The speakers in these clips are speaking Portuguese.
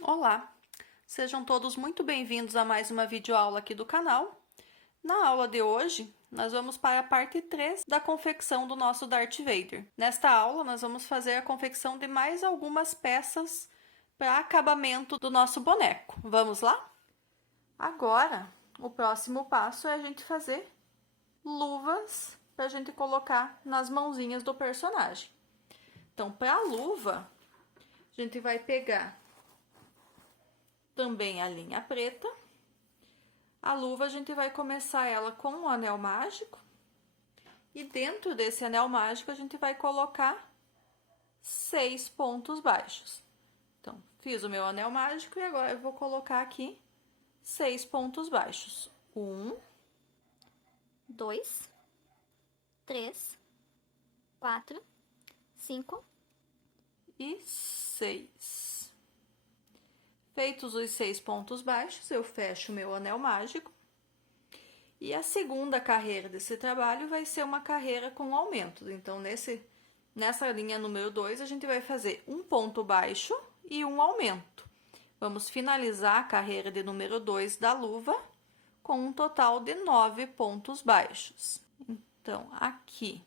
Olá, sejam todos muito bem-vindos a mais uma videoaula aqui do canal. Na aula de hoje, nós vamos para a parte 3 da confecção do nosso Darth Vader. Nesta aula, nós vamos fazer a confecção de mais algumas peças para acabamento do nosso boneco. Vamos lá? Agora, o próximo passo é a gente fazer luvas para a gente colocar nas mãozinhas do personagem. Então, para a luva, a gente vai pegar também a linha preta. A luva a gente vai começar ela com um anel mágico. E dentro desse anel mágico a gente vai colocar 6 pontos baixos. Então, fiz o meu anel mágico e agora eu vou colocar aqui 6 pontos baixos. 1, 2, 3, 4, 5 e 6. Feitos os 6 pontos baixos, eu fecho o meu anel mágico. E a segunda carreira desse trabalho vai ser uma carreira com aumento. Então, nessa linha número 2, a gente vai fazer um ponto baixo e um aumento. Vamos finalizar a carreira de número 2 da luva com um total de 9 pontos baixos. Então, aqui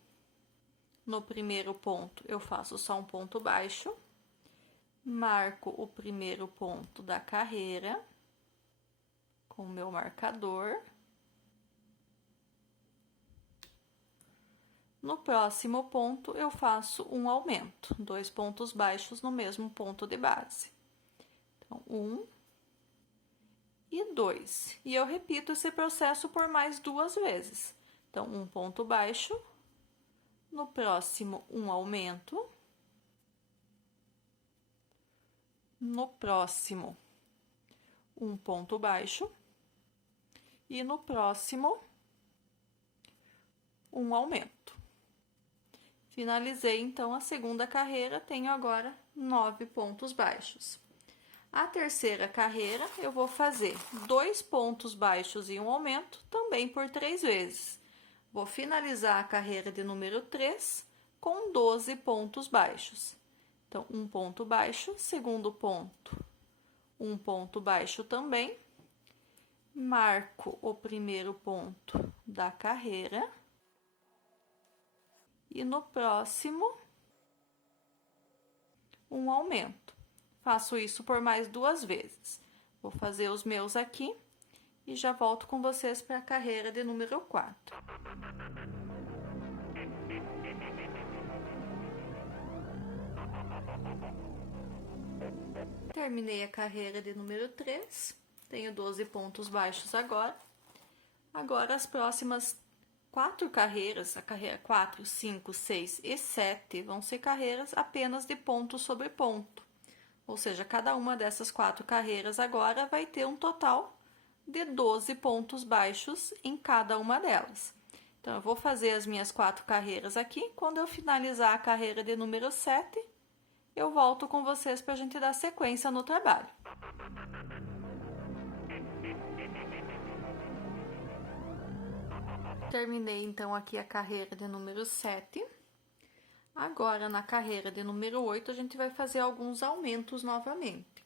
no primeiro ponto, eu faço só um ponto baixo. Marco o primeiro ponto da carreira com o meu marcador. No próximo ponto, eu faço um aumento, 2 pontos baixos no mesmo ponto de base. Então, 1 e 2. E eu repito esse processo por mais 2 vezes. Então, um ponto baixo, no próximo, um aumento. No próximo, um ponto baixo. E no próximo, um aumento. Finalizei, então, a segunda carreira, tenho agora 9 pontos baixos. A terceira carreira, eu vou fazer 2 pontos baixos e um aumento, também por 3 vezes. Vou finalizar a carreira de número 3 com 12 pontos baixos. Então, um ponto baixo, segundo ponto, um ponto baixo também. Marco o primeiro ponto da carreira. E no próximo, um aumento. Faço isso por mais 2 vezes. Vou fazer os meus aqui e já volto com vocês para a carreira de número 4. Terminei a carreira de número 3, tenho 12 pontos baixos agora. Agora, as próximas 4 carreiras, a carreira 4, 5, 6 e 7, vão ser carreiras apenas de ponto sobre ponto. Ou seja, cada uma dessas 4 carreiras agora vai ter um total de 12 pontos baixos em cada uma delas. Então, eu vou fazer as minhas 4 carreiras aqui. Quando eu finalizar a carreira de número 7, eu volto com vocês para a gente dar sequência no trabalho. Terminei, então, aqui a carreira de número 7. Agora, na carreira de número 8, a gente vai fazer alguns aumentos novamente.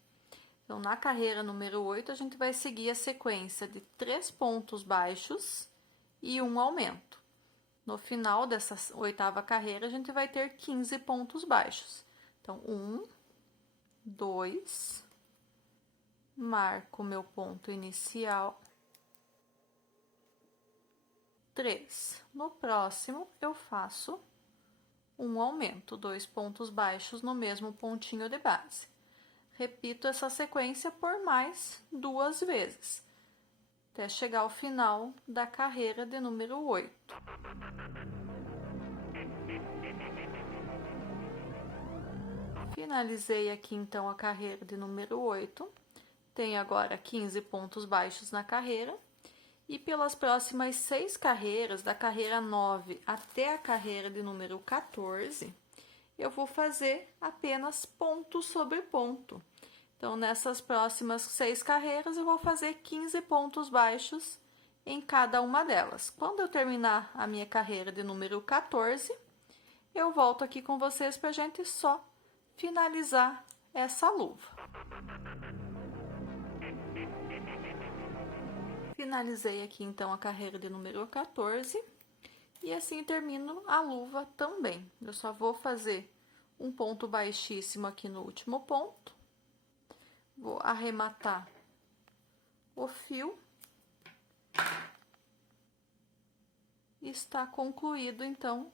Então, na carreira número 8, a gente vai seguir a sequência de 3 pontos baixos e um aumento. No final dessa 8ª carreira, a gente vai ter 15 pontos baixos. Então, 1, 2, marco o meu ponto inicial. 3. No próximo, eu faço um aumento, 2 pontos baixos no mesmo pontinho de base. Repito essa sequência por mais 2 vezes, até chegar ao final da carreira de número 8. Finalizei aqui, então, a carreira de número 8. Tenho agora 15 pontos baixos na carreira. E pelas próximas 6 carreiras, da carreira 9 até a carreira de número 14, eu vou fazer apenas ponto sobre ponto. Então, nessas próximas 6 carreiras, eu vou fazer 15 pontos baixos em cada uma delas. Quando eu terminar a minha carreira de número 14, eu volto aqui com vocês para a gente só finalizar essa luva. Finalizei aqui então a carreira de número 14 e assim termino a luva também. Eu só vou fazer um ponto baixíssimo aqui no último ponto, vou arrematar o fio e está concluído então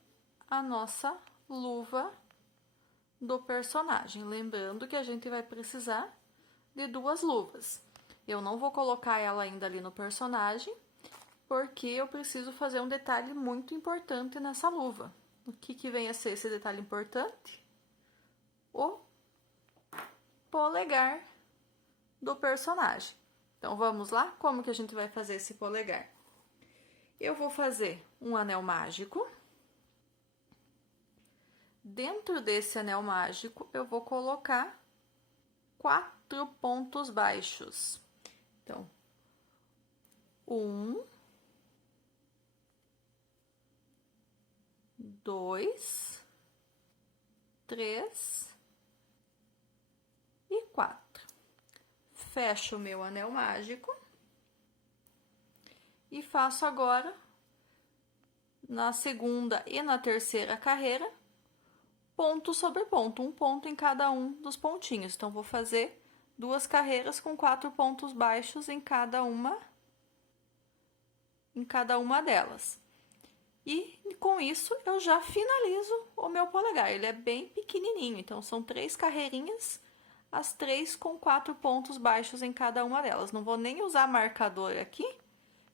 a nossa luva do personagem. Lembrando que a gente vai precisar de 2 luvas. Eu não vou colocar ela ainda ali no personagem, porque eu preciso fazer um detalhe muito importante nessa luva. O que vem a ser esse detalhe importante? O polegar do personagem. Então, vamos lá? Como que a gente vai fazer esse polegar? Eu vou fazer um anel mágico. Dentro desse anel mágico, eu vou colocar 4 pontos baixos. Então, 1, 2, 3 e 4. Fecho o meu anel mágico e faço agora, na segunda e na terceira carreira, ponto sobre ponto, um ponto em cada um dos pontinhos. Então, vou fazer 2 carreiras com 4 pontos baixos em cada uma delas. E com isso eu já finalizo o meu polegar. Ele é bem pequenininho, então são 3 carreirinhas, as 3 com 4 pontos baixos em cada uma delas. Não vou nem usar marcador aqui,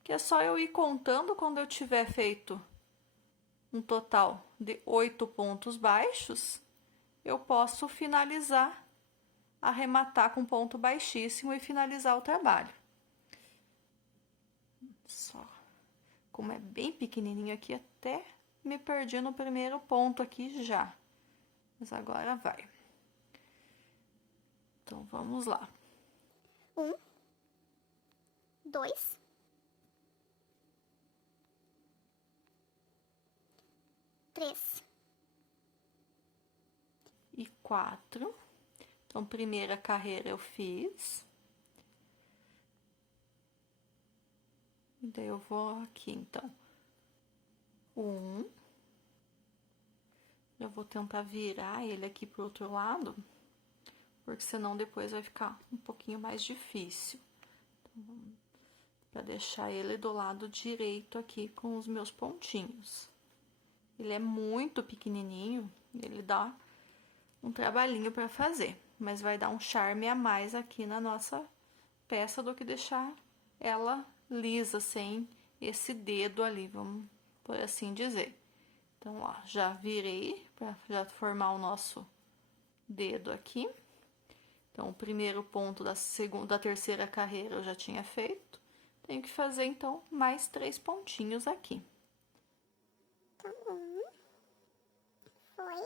que é só eu ir contando quando eu tiver feito um total de 8 pontos baixos, eu posso finalizar, arrematar com ponto baixíssimo e finalizar o trabalho. Só, como é bem pequenininho aqui, até me perdi no primeiro ponto aqui já. Mas agora vai. Então, vamos lá. 1, 2, 3 e 4. Então, primeira carreira eu fiz. E daí eu vou aqui, então. 1. Eu vou tentar virar ele aqui pro outro lado, porque senão depois vai ficar um pouquinho mais difícil. Então, para deixar ele do lado direito aqui com os meus pontinhos. Ele é muito pequenininho, ele dá um trabalhinho para fazer, mas vai dar um charme a mais aqui na nossa peça do que deixar ela lisa, sem esse dedo ali, vamos por assim dizer. Então, ó, já virei para já formar o nosso dedo aqui. Então, o primeiro ponto da terceira carreira eu já tinha feito. Tenho que fazer, então, mais 3 pontinhos aqui. Então, 1 foi.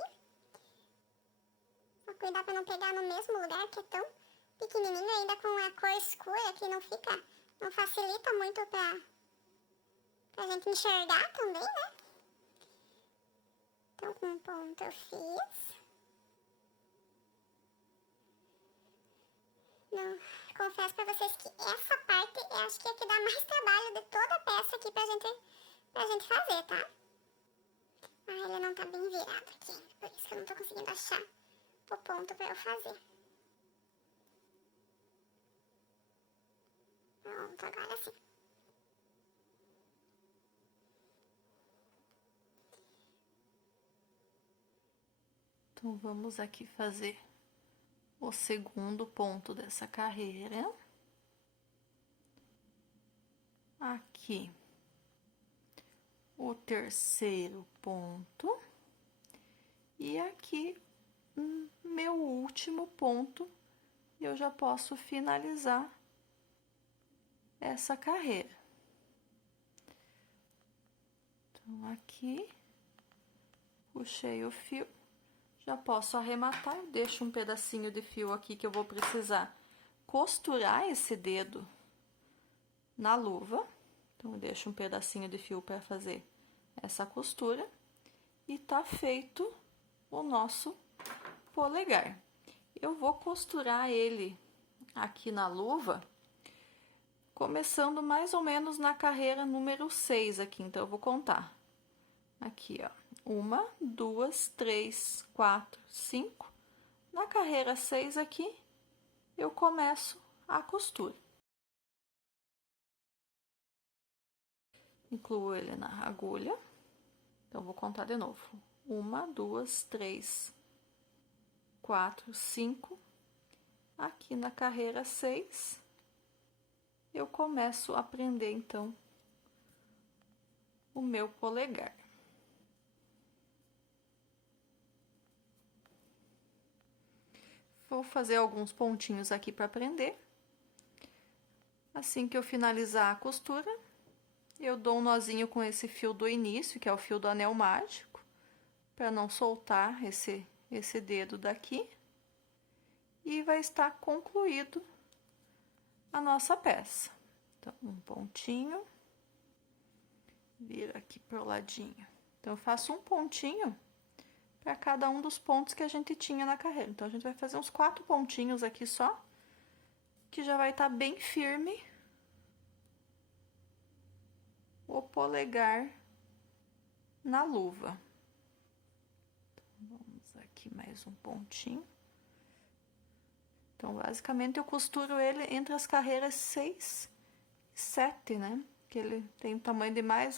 Só cuidar para não pegar no mesmo lugar, que é tão pequenininho, ainda com a cor escura, que não fica, não facilita muito pra gente enxergar também, né? Então, com um ponto eu fiz. Não, confesso pra vocês que essa parte eu acho que é que dá mais trabalho de toda a peça aqui pra gente fazer, tá? Ah, ele não tá bem virado aqui, por isso que eu não tô conseguindo achar o ponto pra eu fazer. Pronto, agora sim. Então, vamos aqui fazer o segundo ponto dessa carreira. Aqui, o terceiro ponto. E aqui, meu último ponto, eu já posso finalizar essa carreira. Então, aqui, puxei o fio. Já posso arrematar, eu deixo um pedacinho de fio aqui que eu vou precisar costurar esse dedo na luva. Então, eu deixo um pedacinho de fio para fazer essa costura. E tá feito o nosso polegar. Eu vou costurar ele aqui na luva começando mais ou menos na carreira número 6 aqui, então eu vou contar. Aqui, ó, 1, 2, 3, 4, 5. Na carreira 6 aqui, eu começo a costura. Incluo ele na agulha. Então, vou contar de novo. 1, 2, 3, 4, 5. Aqui na carreira 6, eu começo a prender, então, o meu polegar. Vou fazer alguns pontinhos aqui para prender. Assim que eu finalizar a costura, eu dou um nozinho com esse fio do início, que é o fio do anel mágico, para não soltar esse dedo daqui. E vai estar concluído a nossa peça. Então, um pontinho, vira aqui pro ladinho. Então, eu faço um pontinho para cada um dos pontos que a gente tinha na carreira. Então, a gente vai fazer uns 4 pontinhos aqui só, que já vai estar bem firme o polegar na luva. Então, vamos aqui mais um pontinho. Então, basicamente, eu costuro ele entre as carreiras 6 e 7, né? Que ele tem o tamanho de mais...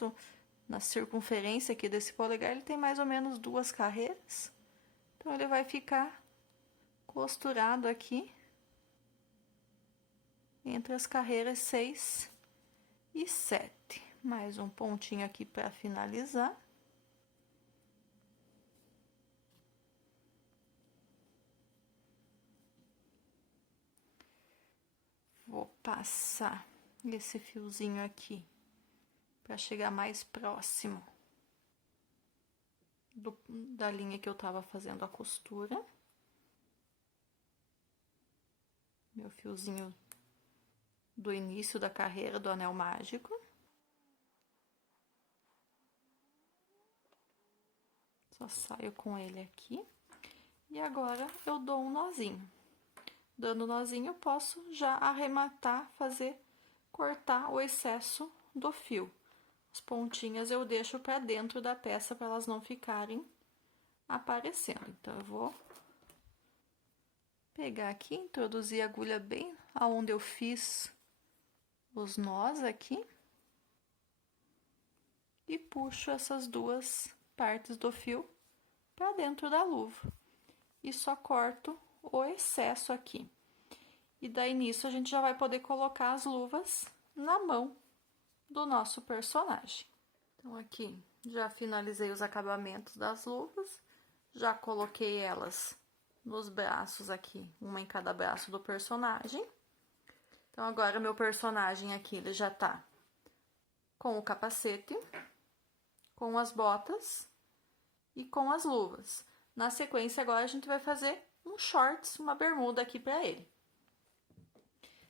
Na circunferência aqui desse polegar, ele tem mais ou menos 2 carreiras. Então, ele vai ficar costurado aqui entre as carreiras 6 e 7. Mais um pontinho aqui para finalizar. Vou passar esse fiozinho aqui para chegar mais próximo da linha que eu tava fazendo a costura. Meu fiozinho do início da carreira do anel mágico. Só saio com ele aqui. E agora eu dou um nozinho. Dando nozinho, eu posso já arrematar, cortar o excesso do fio. As pontinhas eu deixo para dentro da peça para elas não ficarem aparecendo. Então, eu vou pegar aqui, introduzir a agulha bem aonde eu fiz os nós aqui. E puxo essas 2 partes do fio para dentro da luva. E só corto o excesso aqui. E daí, nisso, a gente já vai poder colocar as luvas na mão do nosso personagem. Então, aqui, já finalizei os acabamentos das luvas. Já coloquei elas nos braços aqui, uma em cada braço do personagem. Então, agora, meu personagem aqui, ele já tá com o capacete, com as botas e com as luvas. Na sequência, agora, a gente vai fazer um shorts, uma bermuda aqui pra ele.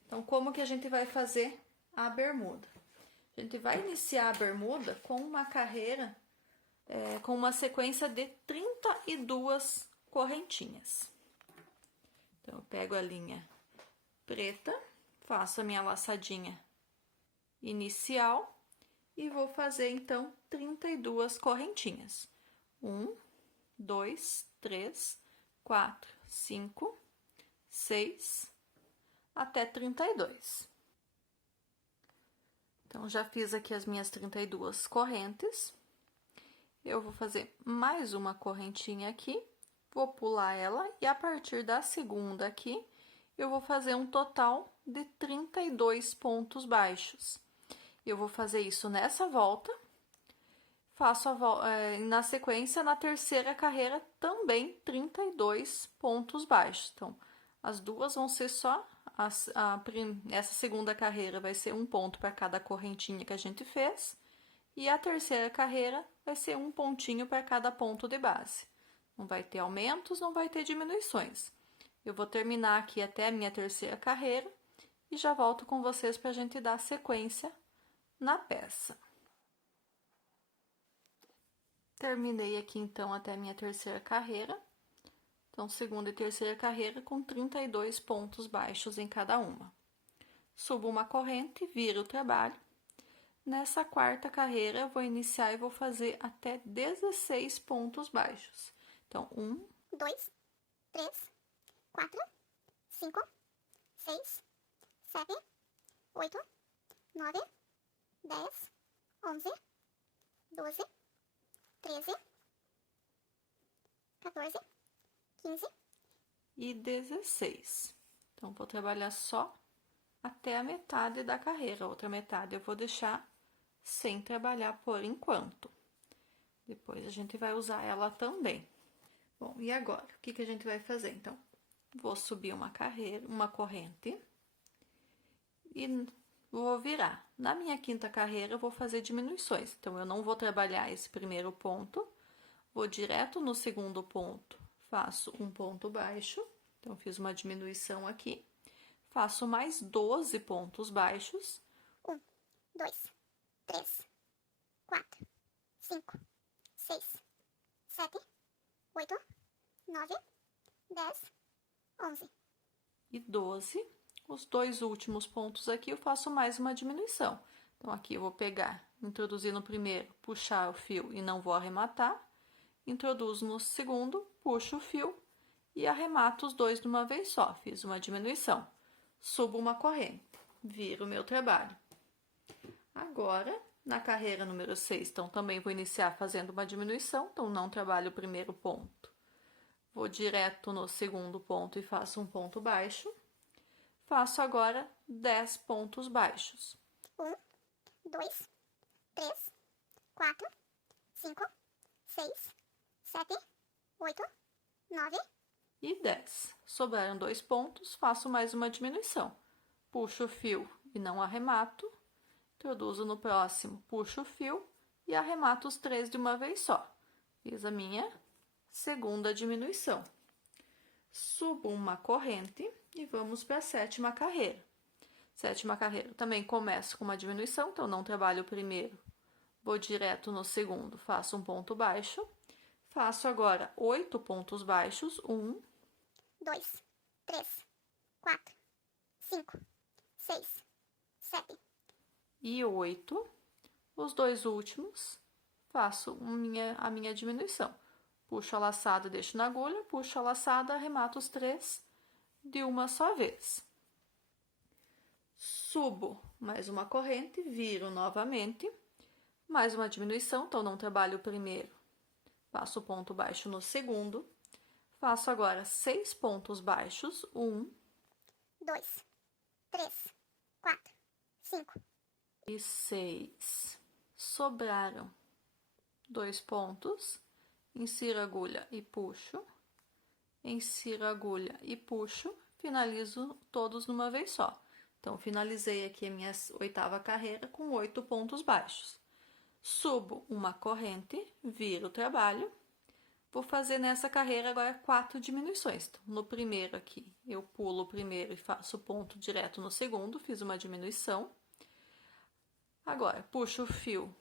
Então, como que a gente vai fazer a bermuda? A gente vai iniciar a bermuda com uma carreira, com uma sequência de 32 correntinhas. Então, eu pego a linha preta, faço a minha laçadinha inicial e vou fazer, então, 32 correntinhas. 1, 2, 3, 4, 5, 6, até 32. Então, já fiz aqui as minhas 32 correntes. Eu vou fazer mais uma correntinha aqui, vou pular ela e a partir da segunda aqui, eu vou fazer um total de 32 pontos baixos. Eu vou fazer isso nessa volta, faço na sequência, na terceira carreira, também 32 pontos baixos. Então, as duas vão ser só, essa segunda carreira vai ser um ponto para cada correntinha que a gente fez, e a terceira carreira vai ser um pontinho para cada ponto de base. Não vai ter aumentos, não vai ter diminuições. Eu vou terminar aqui até a minha terceira carreira e já volto com vocês para a gente dar sequência na peça. Terminei aqui, então, até a minha terceira carreira. Então, segunda e terceira carreira com 32 pontos baixos em cada uma. subo uma corrente, viro o trabalho. Nessa quarta carreira, eu vou iniciar e vou fazer até 16 pontos baixos. Então, 1, 2, 3, 4, 5, 6, 7, 8, 9, 10, 11, 12, 13, 14, 15 e 16. Então, vou trabalhar só até a metade da carreira. A outra metade eu vou deixar sem trabalhar por enquanto. Depois a gente vai usar ela também. Bom, e agora? O que a gente vai fazer? Então, vou subir uma corrente e vou virar. Na minha quinta carreira, eu vou fazer diminuições. Então, eu não vou trabalhar esse primeiro ponto, vou direto no segundo ponto, faço um ponto baixo. Então, fiz uma diminuição aqui. Faço mais 12 pontos baixos. 1, 2, 3, 4, 5, 6, 7, 8, 9, 10, 11. E 12. Os dois últimos pontos aqui eu faço mais uma diminuição. Então, aqui eu vou pegar, introduzir no primeiro, puxar o fio e não vou arrematar. Introduzo no segundo, puxo o fio e arremato os dois de uma vez só. Fiz uma diminuição. Subo uma corrente, viro o meu trabalho. Agora, na carreira número 6, então também vou iniciar fazendo uma diminuição, então não trabalho o primeiro ponto. Vou direto no segundo ponto e faço um ponto baixo. Faço agora 10 pontos baixos. 1, 2, 3, 4, 5, 6, 7, 8, 9 e 10. Sobraram 2 pontos, faço mais uma diminuição. Puxo o fio e não arremato. Introduzo no próximo, puxo o fio e arremato os 3 de uma vez só. Fiz a minha segunda diminuição. Subo uma corrente e vamos para a sétima carreira. Sétima carreira, também começo com uma diminuição, então não trabalho o primeiro. Vou direto no segundo, faço um ponto baixo. Faço agora 8 pontos baixos. 1, 2, 3, 4, 5, 6, 7 e 8. Os dois últimos, faço a minha diminuição. Puxo a laçada, deixo na agulha, puxo a laçada, arremato os 3 de uma só vez. Subo mais uma corrente, viro novamente, mais uma diminuição, então não trabalho o primeiro. Faço ponto baixo no segundo. Faço agora 6 pontos baixos. 1, 2, 3, 4, 5 e 6. Sobraram 2 pontos. Insiro a agulha e puxo. Insiro a agulha e puxo. Finalizo todos numa vez só. Então, finalizei aqui a minha 8ª carreira com 8 pontos baixos. Subo uma corrente, viro o trabalho. Vou fazer nessa carreira agora 4 diminuições. Então, no primeiro aqui, eu pulo o primeiro e faço ponto direto no segundo, fiz uma diminuição. Agora, puxo o fio,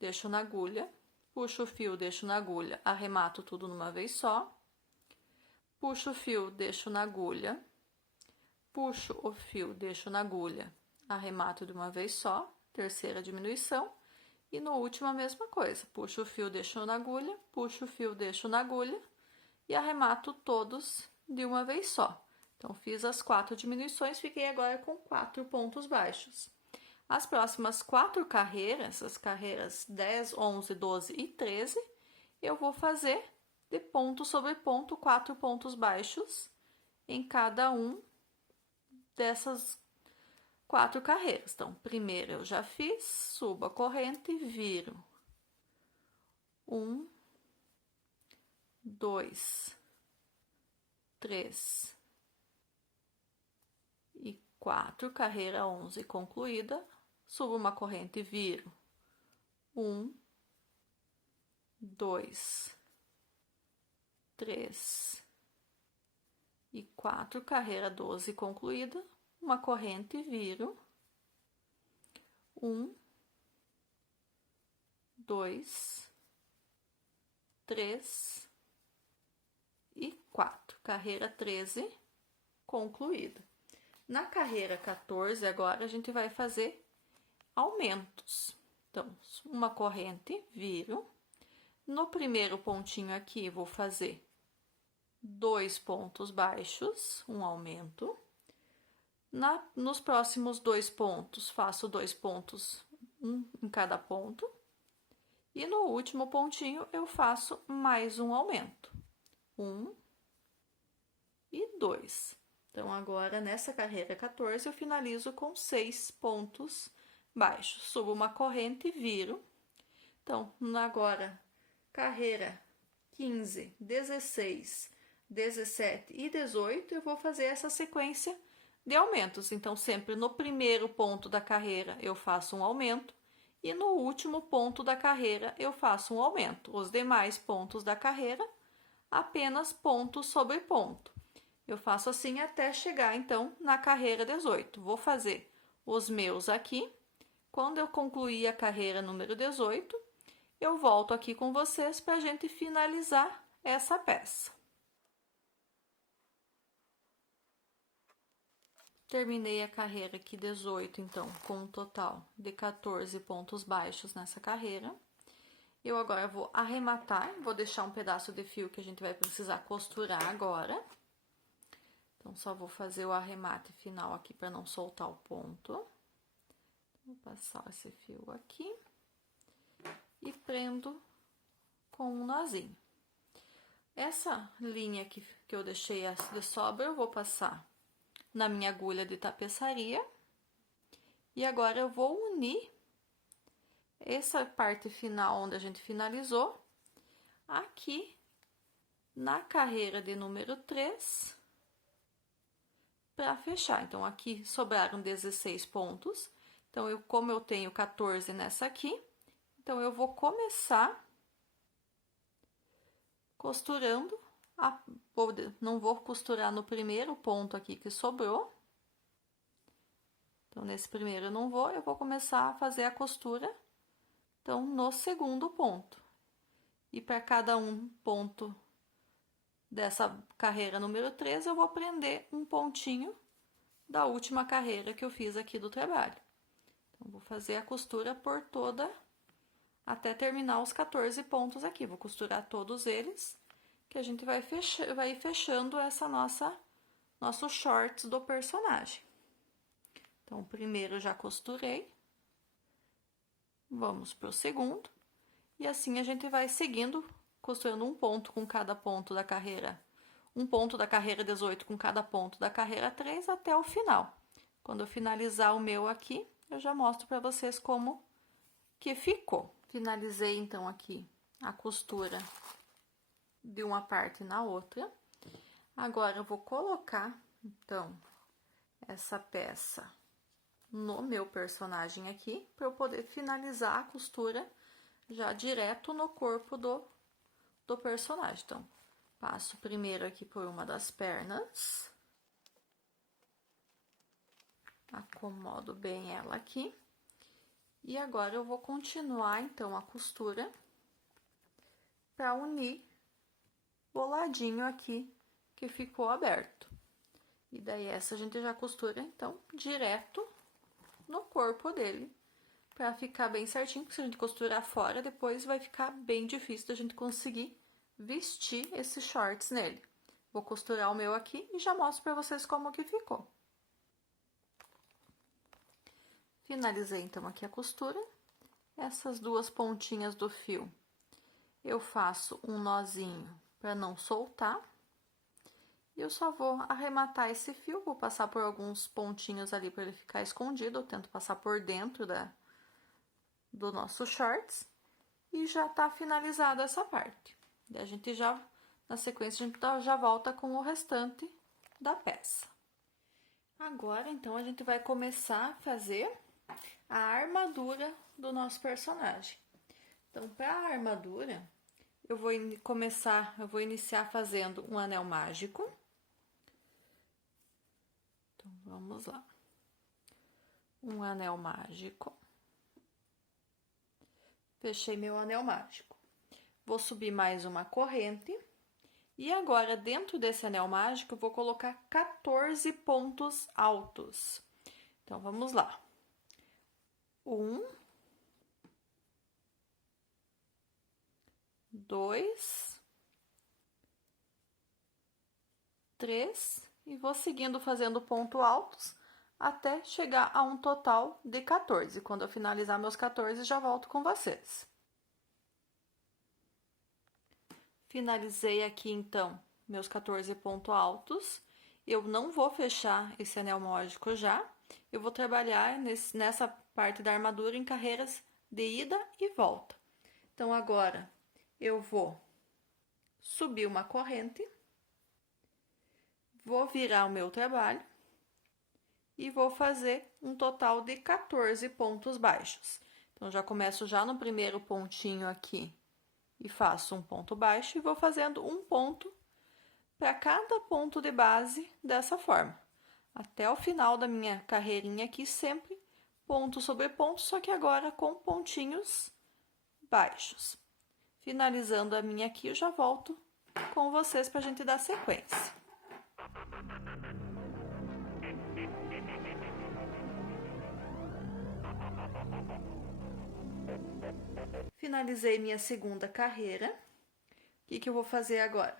deixo na agulha. Puxo o fio, deixo na agulha, arremato tudo numa vez só. Puxo o fio, deixo na agulha. Puxo o fio, deixo na agulha, arremato de uma vez só. Terceira diminuição. E no último a mesma coisa, puxo o fio, deixo na agulha, puxo o fio, deixo na agulha e arremato todos de uma vez só. Então, fiz as 4 diminuições, fiquei agora com 4 pontos baixos. As próximas 4 carreiras, as carreiras 10, 11, 12 e 13, eu vou fazer de ponto sobre ponto 4 pontos baixos em cada um dessas 4 carreiras. Então, primeiro eu já fiz, subo a corrente e viro. 1, 2, 3 e 4, carreira 11 concluída. Subo uma corrente e viro. 1, 2, 3 e 4, carreira 12 concluída. Uma corrente, viro. 1, 2, 3 e 4. Carreira 13 concluída. Na carreira 14, agora a gente vai fazer aumentos. Então, uma corrente, viro. No primeiro pontinho aqui, vou fazer 2 pontos baixos, um aumento. Nos próximos 2 pontos, faço 2 pontos, um em cada ponto. E no último pontinho, eu faço mais um aumento. 1 e 2. Então, agora, nessa carreira 14, eu finalizo com 6 pontos baixos. Subo uma corrente e viro. Então, agora, carreira 15, 16, 17 e 18, eu vou fazer essa sequência de aumentos. Então, sempre no primeiro ponto da carreira, eu faço um aumento. E no último ponto da carreira, eu faço um aumento. Os demais pontos da carreira, apenas ponto sobre ponto. Eu faço assim até chegar, então, na carreira 18. Vou fazer os meus aqui. Quando eu concluir a carreira número 18, eu volto aqui com vocês para a gente finalizar essa peça. Terminei a carreira aqui 18, então, com um total de 14 pontos baixos nessa carreira. Eu agora vou arrematar, vou deixar um pedaço de fio que a gente vai precisar costurar agora. Então, só vou fazer o arremate final aqui para não soltar o ponto. Vou passar esse fio aqui e prendo com um nozinho. Essa linha aqui que eu deixei de sobra, eu vou passar na minha agulha de tapeçaria. E agora eu vou unir essa parte final onde a gente finalizou aqui na carreira de número 3 para fechar. Então, aqui sobraram 16 pontos. Então, como eu tenho 14 nessa aqui, então eu vou começar costurando. Não vou costurar no primeiro ponto aqui que sobrou. Então, nesse primeiro eu não vou, eu vou começar a fazer a costura, então, no segundo ponto. E para cada um ponto dessa carreira número 3, eu vou prender um pontinho da última carreira que eu fiz aqui do trabalho. Então, vou fazer a costura por toda, até terminar os 14 pontos aqui. Vou costurar todos eles, que a gente vai ir fechando essa nosso shorts do personagem. Então, o primeiro eu já costurei. Vamos pro segundo. E assim a gente vai seguindo, costurando um ponto com cada ponto da carreira. Um ponto da carreira 18 com cada ponto da carreira 3 até o final. Quando eu finalizar o meu aqui, eu já mostro para vocês como que ficou. Finalizei, então, aqui a costura de uma parte na outra. Agora, eu vou colocar, então, essa peça no meu personagem aqui, para eu poder finalizar a costura já direto no corpo do personagem. Então, passo primeiro aqui por uma das pernas. Acomodo bem ela aqui. E agora eu vou continuar, então, a costura para unir o ladinho aqui que ficou aberto. E daí essa a gente já costura, então, direto no corpo dele, para ficar bem certinho, porque se a gente costurar fora, depois vai ficar bem difícil da gente conseguir vestir esses shorts nele. Vou costurar o meu aqui e já mostro para vocês como que ficou. Finalizei, então, aqui a costura. Essas duas pontinhas do fio, eu faço um nozinho para não soltar. E eu só vou arrematar esse fio, vou passar por alguns pontinhos ali para ele ficar escondido. Eu tento passar por dentro do nosso shorts. E já tá finalizada essa parte. E a gente já, na sequência, a gente já volta com o restante da peça. Agora, então, a gente vai começar a fazer a armadura do nosso personagem. Então, para a armadura, eu vou iniciar fazendo um anel mágico. Então, vamos lá. Um anel mágico. Fechei meu anel mágico. Vou subir mais uma corrente E agora, dentro desse anel mágico, eu vou colocar 14 pontos altos. Então, vamos lá. 1, 2, 3, e vou seguindo fazendo pontos altos até chegar a um total de 14. Quando eu finalizar meus 14, já volto com vocês. Finalizei aqui, então, meus 14 pontos altos. Eu não vou fechar esse anel mágico já. Eu vou trabalhar nessa parte da armadura em carreiras de ida e volta. Então, agora, eu vou subir uma corrente, vou virar o meu trabalho e vou fazer um total de 14 pontos baixos. Então, já começo já no primeiro pontinho aqui e faço um ponto baixo e vou fazendo um ponto para cada ponto de base dessa forma. Até o final da minha carreirinha aqui, sempre ponto sobre ponto, só que agora com pontinhos baixos. Finalizando a minha aqui, eu já volto com vocês para a gente dar sequência. Finalizei minha segunda carreira. O que eu vou fazer agora?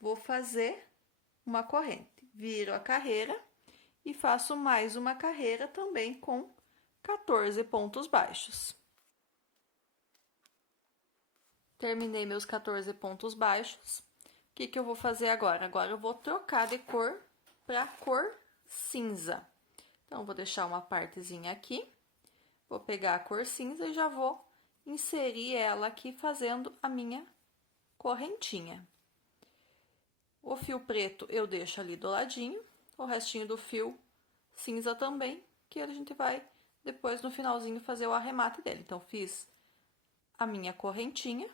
Vou fazer uma corrente. Viro a carreira e faço mais uma carreira também com 14 pontos baixos. Terminei meus 14 pontos baixos. O que eu vou fazer agora? Agora eu vou trocar de cor para cor cinza. Então, vou deixar uma partezinha aqui. Vou pegar a cor cinza e já vou inserir ela aqui fazendo a minha correntinha. O fio preto eu deixo ali do ladinho, o restinho do fio cinza também, que a gente vai depois no finalzinho fazer o arremate dele. Então, fiz a minha correntinha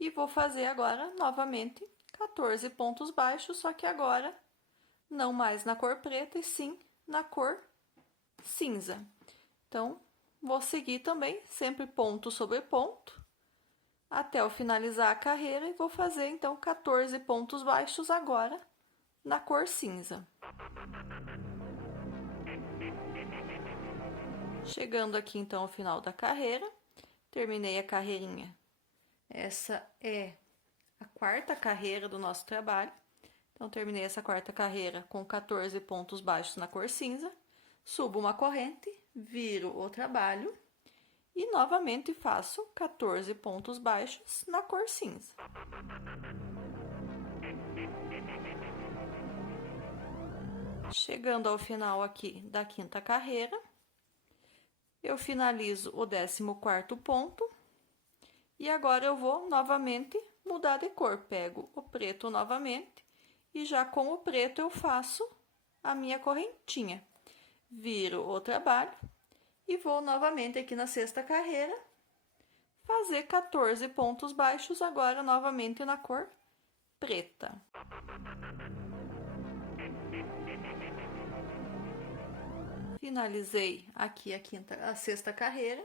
e vou fazer agora novamente 14 pontos baixos, só que agora não mais na cor preta e sim na cor cinza. Então, vou seguir também sempre ponto sobre ponto até eu finalizar a carreira e vou fazer então 14 pontos baixos agora na cor cinza. Chegando aqui então ao final da carreira, terminei a carreirinha. Essa é a quarta carreira do nosso trabalho. Então, terminei essa quarta carreira com 14 pontos baixos na cor cinza. Subo uma corrente, viro o trabalho e novamente faço 14 pontos baixos na cor cinza. Chegando ao final aqui da quinta carreira, eu finalizo o 14º ponto e agora eu vou novamente mudar de cor. Pego o preto novamente e já com o preto eu faço a minha correntinha. Viro o trabalho e vou novamente aqui na sexta carreira fazer 14 pontos baixos agora novamente na cor preta. Finalizei aqui a sexta carreira,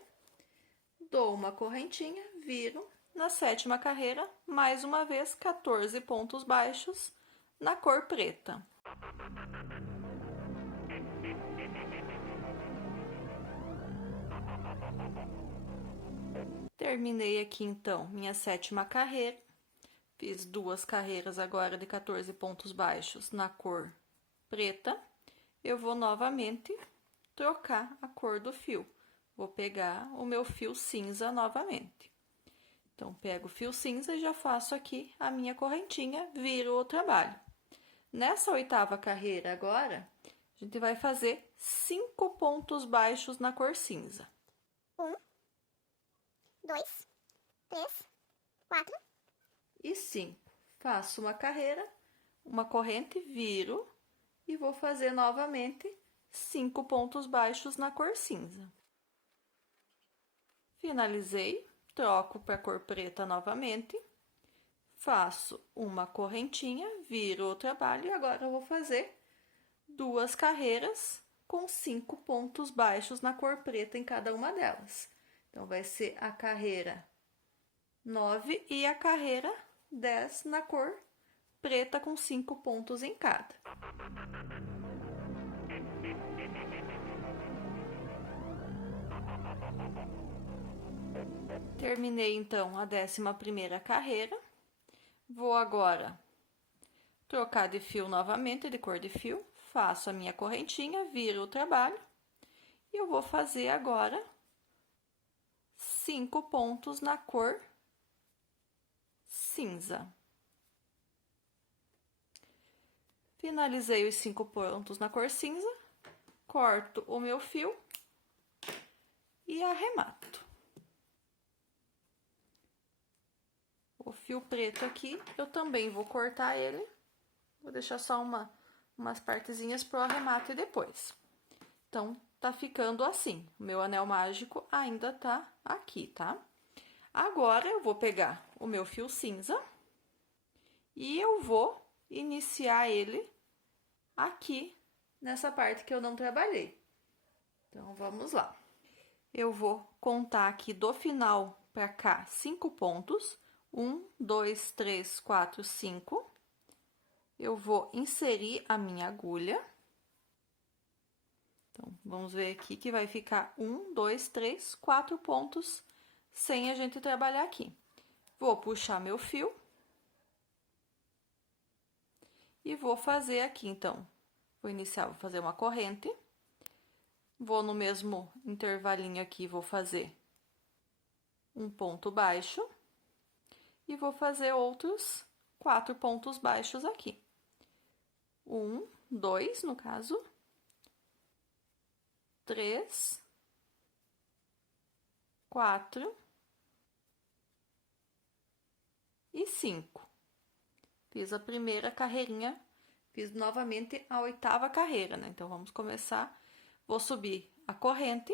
dou uma correntinha, viro, na sétima carreira, mais uma vez 14 pontos baixos na cor preta. Terminei aqui então minha sétima carreira, fiz duas carreiras agora de 14 pontos baixos na cor preta. Eu vou novamente trocar a cor do fio. Vou pegar o meu fio cinza novamente. Então, pego o fio cinza e já faço aqui a minha correntinha, viro o trabalho. Nessa oitava carreira agora, a gente vai fazer 5 pontos baixos na cor cinza. 1, 2, 3, 4 e 5. Faço uma carreira, uma corrente, viro e vou fazer novamente 5 pontos baixos na cor cinza. Finalizei, troco para a cor preta novamente, faço uma correntinha, viro o trabalho e agora eu vou fazer duas carreiras com 5 pontos baixos na cor preta em cada uma delas. Então, vai ser a carreira 9 e a carreira 10 na cor preta com 5 pontos em cada. Terminei, então, a 11ª carreira. Vou agora trocar de fio novamente, de cor de fio. Faço a minha correntinha, viro o trabalho. E eu vou fazer agora 5 pontos na cor cinza. Finalizei os 5 pontos na cor cinza. Corto o meu fio e arremato. O fio preto aqui, eu também vou cortar ele. Vou deixar só umas partezinhas pro arremate depois. Então, tá ficando assim. O meu anel mágico ainda tá aqui, tá? Agora, eu vou pegar o meu fio cinza e eu vou iniciar ele aqui, nessa parte que eu não trabalhei. Então, vamos lá. Eu vou contar aqui do final pra cá 5 pontos. 1, 2, 3, 4, 5. Eu vou inserir a minha agulha. Então, vamos ver aqui que vai ficar 1, 2, 3, 4 pontos sem a gente trabalhar aqui. Vou puxar meu fio. E vou fazer aqui, então. Vou iniciar, vou fazer uma corrente. Vou no mesmo intervalinho aqui, vou fazer um ponto baixo. E vou fazer outros 4 pontos baixos aqui. 1, 2, no caso. 3, 4 e 5. Fiz a primeira carreirinha, fiz novamente a 8ª carreira, né? Então, vamos começar. Vou subir a corrente,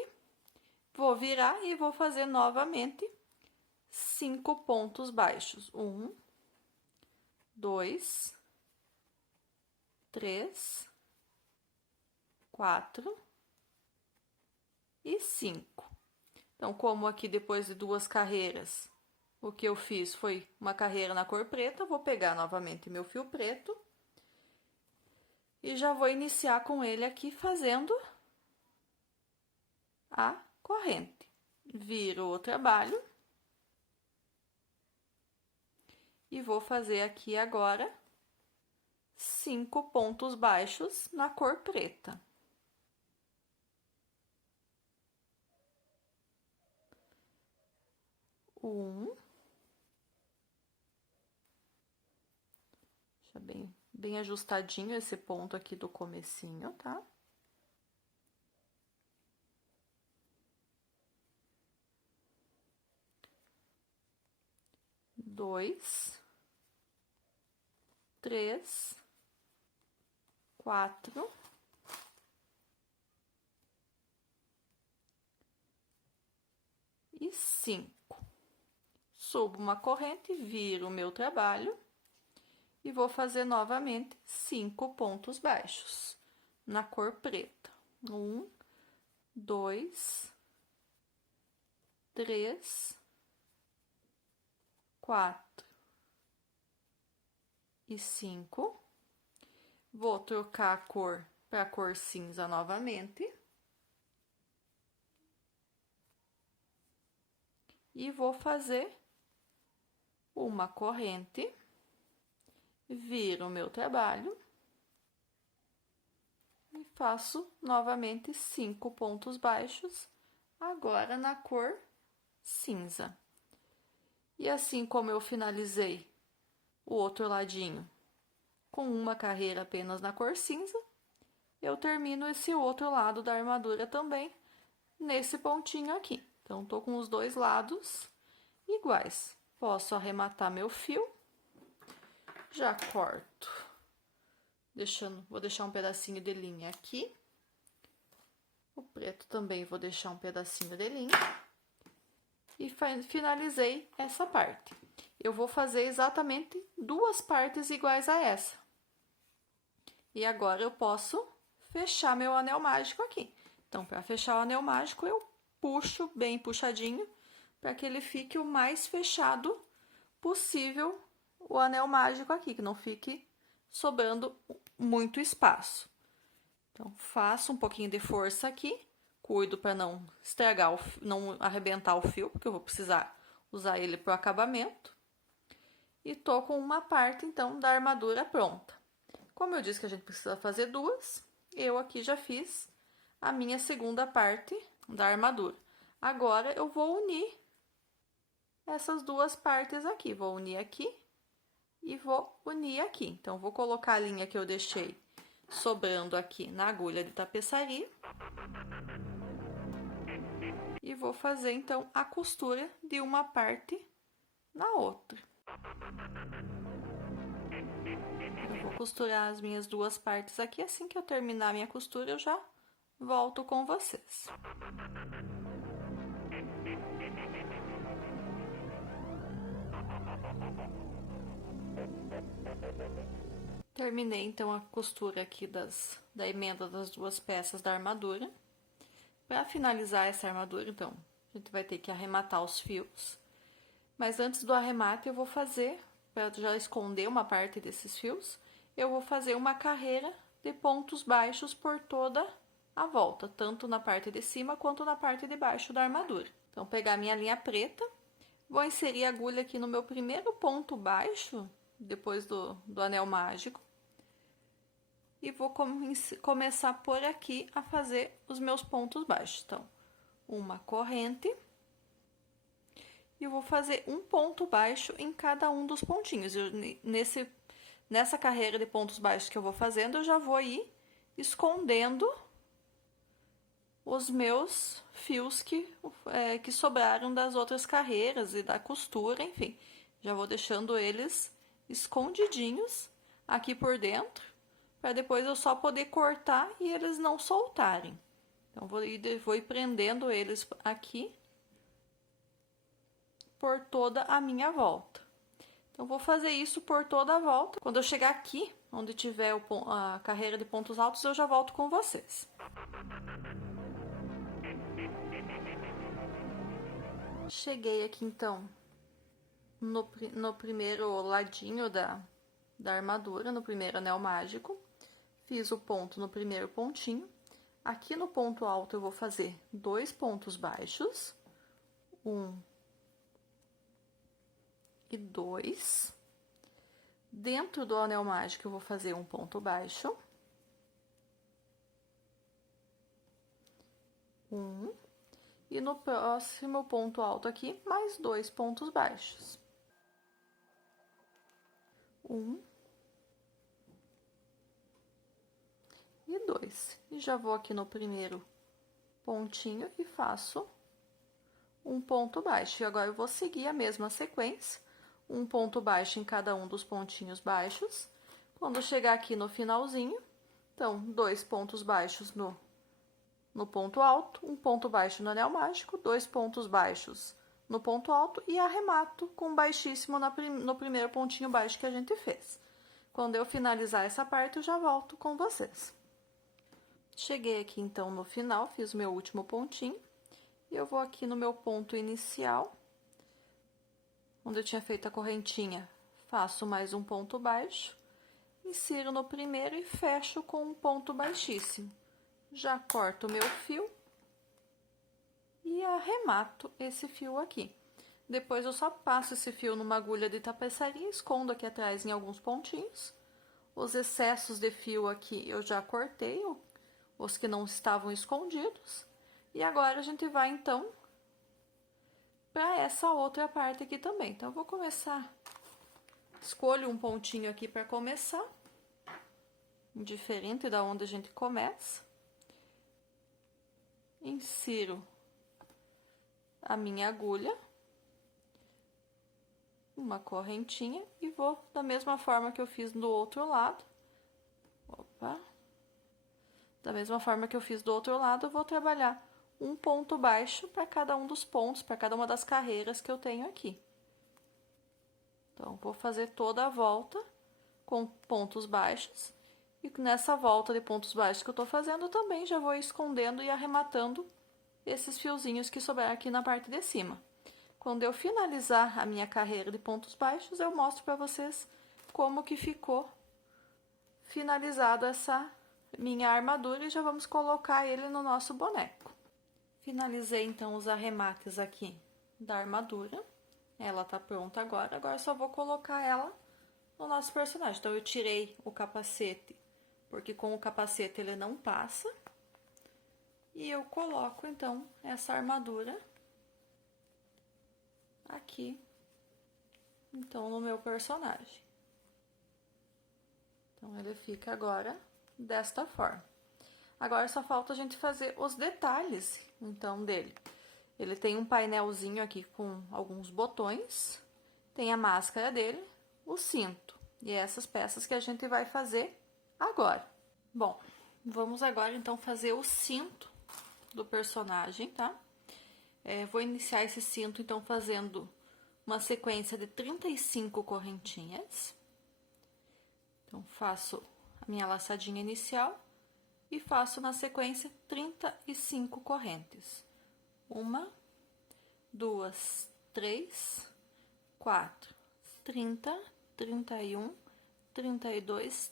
vou virar e vou fazer novamente 5 pontos baixos. 1, 2, 3, 4 e 5. Então, como aqui depois de 2 carreiras, o que eu fiz foi uma carreira na cor preta, vou pegar novamente meu fio preto e já vou iniciar com ele aqui fazendo a corrente. Viro o trabalho. E vou fazer aqui agora 5 pontos baixos na cor preta. Deixa bem ajustadinho esse ponto aqui do comecinho, tá? 2, 3, 4 e 5. Subo uma corrente, viro o meu trabalho e vou fazer novamente 5 pontos baixos na cor preta. 1, 2, 3, 4 e 5. Vou trocar a cor para a cor cinza novamente. E vou fazer uma corrente, viro o meu trabalho e faço novamente 5 pontos baixos, agora na cor cinza. E assim como eu finalizei o outro ladinho com uma carreira apenas na cor cinza, eu termino esse outro lado da armadura também nesse pontinho aqui. Então, tô com os dois lados iguais. Posso arrematar meu fio, já corto, vou deixar um pedacinho de linha aqui. O preto também vou deixar um pedacinho de linha. E finalizei essa parte. Eu vou fazer exatamente 2 partes iguais a essa. E agora eu posso fechar meu anel mágico aqui. Então, para fechar o anel mágico, eu puxo bem puxadinho, para que ele fique o mais fechado possível o anel mágico aqui, que não fique sobrando muito espaço. Então, faço um pouquinho de força aqui, cuido para não estragar, não arrebentar o fio, porque eu vou precisar usar ele para o acabamento. E tô com uma parte, então, da armadura pronta. Como eu disse que a gente precisa fazer duas, eu aqui já fiz a minha segunda parte da armadura. Agora, eu vou unir essas duas partes aqui. Vou unir aqui e vou unir aqui. Então, vou colocar a linha que eu deixei sobrando aqui na agulha de tapeçaria. E vou fazer, então, a costura de uma parte na outra. Eu vou costurar as minhas duas partes aqui. Assim que eu terminar a minha costura, eu já volto com vocês. Terminei, então, a costura aqui da emenda das duas peças da armadura. Para finalizar essa armadura, então, a gente vai ter que arrematar os fios. Mas antes do arremate, eu vou fazer, para já esconder uma parte desses fios, eu vou fazer uma carreira de pontos baixos por toda a volta, tanto na parte de cima quanto na parte de baixo da armadura. Então, pegar minha linha preta, vou inserir a agulha aqui no meu primeiro ponto baixo, depois do anel mágico. E vou começar por aqui a fazer os meus pontos baixos. Então, uma corrente. E eu vou fazer um ponto baixo em cada um dos pontinhos. Nessa carreira de pontos baixos que eu vou fazendo, eu já vou ir escondendo os meus fios que sobraram das outras carreiras e da costura, enfim. Já vou deixando eles escondidinhos aqui por dentro, para depois eu só poder cortar e eles não soltarem. Então, vou ir prendendo eles aqui por toda a minha volta. Então, vou fazer isso por toda a volta. Quando eu chegar aqui, onde tiver a carreira de pontos altos, eu já volto com vocês. Cheguei aqui, então, no primeiro ladinho da armadura, no primeiro anel mágico. Fiz o ponto no primeiro pontinho. Aqui no ponto alto eu vou fazer 2 pontos baixos. 1 e 2. Dentro do anel mágico eu vou fazer um ponto baixo. 1. E no próximo ponto alto aqui, mais 2 pontos baixos. 1 e 2. E já vou aqui no primeiro pontinho e faço um ponto baixo. E agora eu vou seguir a mesma sequência, um ponto baixo em cada um dos pontinhos baixos. Quando chegar aqui no finalzinho, então, 2 pontos baixos no ponto alto, um ponto baixo no anel mágico, 2 pontos baixos no ponto alto e arremato com baixíssimo no primeiro pontinho baixo que a gente fez. Quando eu finalizar essa parte, eu já volto com vocês. Cheguei aqui, então, no final, fiz o meu último pontinho. E eu vou aqui no meu ponto inicial, onde eu tinha feito a correntinha, faço mais um ponto baixo, insiro no primeiro e fecho com um ponto baixíssimo. Já corto o meu fio e arremato esse fio aqui. Depois eu só passo esse fio numa agulha de tapeçaria, escondo aqui atrás em alguns pontinhos. Os excessos de fio aqui eu já cortei, os que não estavam escondidos. E agora a gente vai, então, para essa outra parte aqui também. Então, eu vou começar, escolho um pontinho aqui para começar, diferente da onde a gente começa. Insiro a minha agulha, uma correntinha e vou da mesma forma que eu fiz do outro lado. Opa! Da mesma forma que eu fiz do outro lado, eu vou trabalhar um ponto baixo para cada um dos pontos, para cada uma das carreiras que eu tenho aqui. Então, vou fazer toda a volta com pontos baixos. E nessa volta de pontos baixos que eu tô fazendo, eu também já vou escondendo e arrematando esses fiozinhos que sobraram aqui na parte de cima. quando eu finalizar a minha carreira de pontos baixos, eu mostro para vocês como que ficou finalizado essa minha armadura e já vamos colocar ele no nosso boneco. Finalizei então os arremates aqui da armadura. Ela tá pronta agora só vou colocar ela no nosso personagem. Então eu tirei o capacete, porque com o capacete ele não passa. E eu coloco então essa armadura aqui, então no meu personagem. Então ele fica agora desta forma. Agora só falta a gente fazer os detalhes, então, dele. Ele tem um painelzinho aqui com alguns botões, tem a máscara dele, o cinto. E essas peças que a gente vai fazer agora. Bom, vamos agora então fazer o cinto do personagem, tá? Vou iniciar esse cinto então fazendo uma sequência de 35 correntinhas. Então, faço a minha laçadinha inicial e faço na sequência 35 correntes. 1, 2, 3, 4, 30, 31, 32,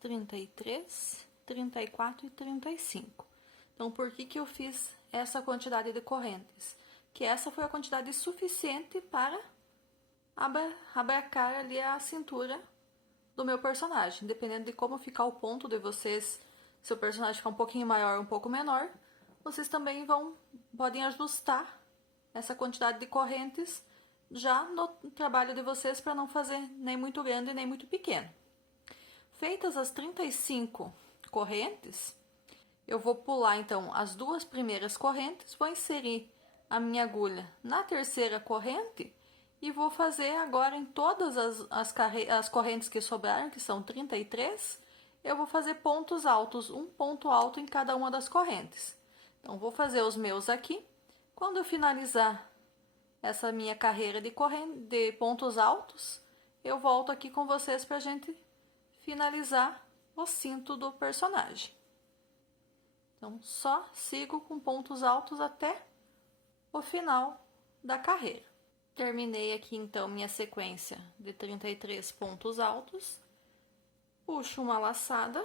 33, 34 e 35. Então, por que eu fiz essa quantidade de correntes? Que essa foi a quantidade suficiente para abarcar ali a cintura do meu personagem. Dependendo de como ficar o ponto de vocês, se o personagem ficar um pouquinho maior ou um pouco menor, vocês também podem ajustar essa quantidade de correntes já no trabalho de vocês para não fazer nem muito grande nem muito pequeno. Feitas as 35 correntes, eu vou pular então as duas primeiras correntes, vou inserir a minha agulha na terceira corrente e vou fazer agora em todas as correntes que sobraram, que são 33, eu vou fazer pontos altos, um ponto alto em cada uma das correntes. Então, vou fazer os meus aqui. Quando eu finalizar essa minha carreira de pontos altos, eu volto aqui com vocês para a gente finalizar o cinto do personagem. Então, só sigo com pontos altos até o final da carreira. Terminei aqui, então, minha sequência de 33 pontos altos. Puxo uma laçada,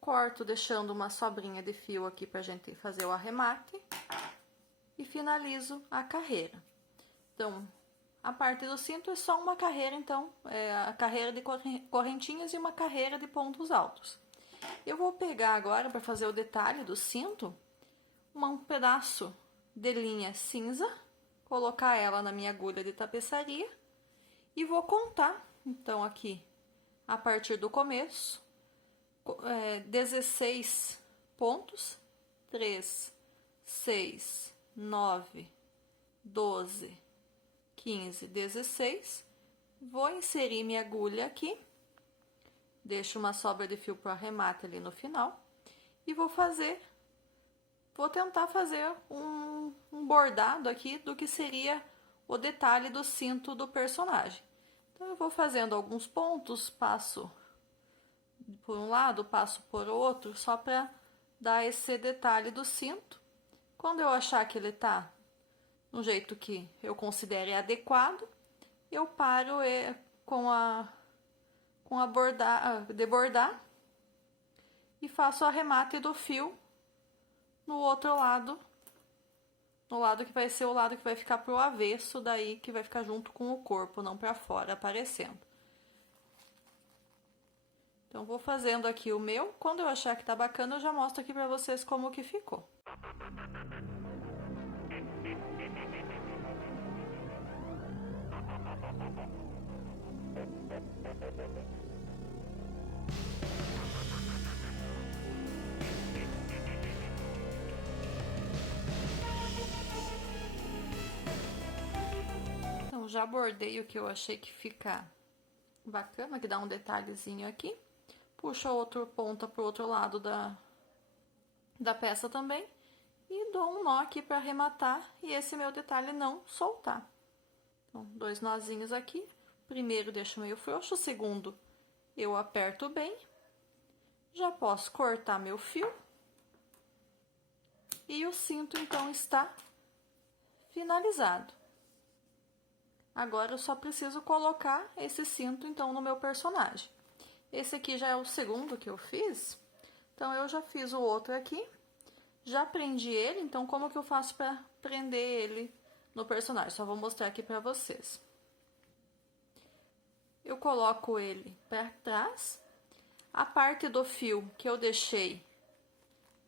corto deixando uma sobrinha de fio aqui pra gente fazer o arremate e finalizo a carreira. Então, a parte do cinto é só uma carreira, então, a carreira de correntinhas e uma carreira de pontos altos. Eu vou pegar agora, para fazer o detalhe do cinto, um pedaço de linha cinza, colocar ela na minha agulha de tapeçaria e vou contar, então, aqui, a partir do começo, 16 pontos, 3, 6, 9, 12, 15, 16. Vou inserir minha agulha aqui, deixo uma sobra de fio para o arremate ali no final e vou tentar fazer um bordado aqui do que seria o detalhe do cinto do personagem. Então, eu vou fazendo alguns pontos, passo por um lado, passo por outro, só para dar esse detalhe do cinto. Quando eu achar que ele tá no jeito que eu considere adequado, eu paro de bordar e faço o arremate do fio no outro lado, no lado que vai ser o lado que vai ficar pro avesso, daí que vai ficar junto com o corpo, não para fora, aparecendo. Então, vou fazendo aqui o meu. Quando eu achar que tá bacana, eu já mostro aqui pra vocês como que ficou. Então, já bordei o que eu achei que fica bacana, que dá um detalhezinho aqui. Puxo a outra ponta pro outro lado da peça também. E dou um nó aqui para arrematar e esse meu detalhe não soltar. Então, 2 nozinhos aqui. Primeiro deixo meio frouxo, o segundo eu aperto bem. Já posso cortar meu fio. E o cinto, então, está finalizado. Agora eu só preciso colocar esse cinto, então, no meu personagem. Esse aqui já é o segundo que eu fiz, então eu já fiz o outro aqui, já prendi ele, então como que eu faço para prender ele no personagem? Só vou mostrar aqui para vocês. Eu coloco ele para trás, a parte do fio que eu deixei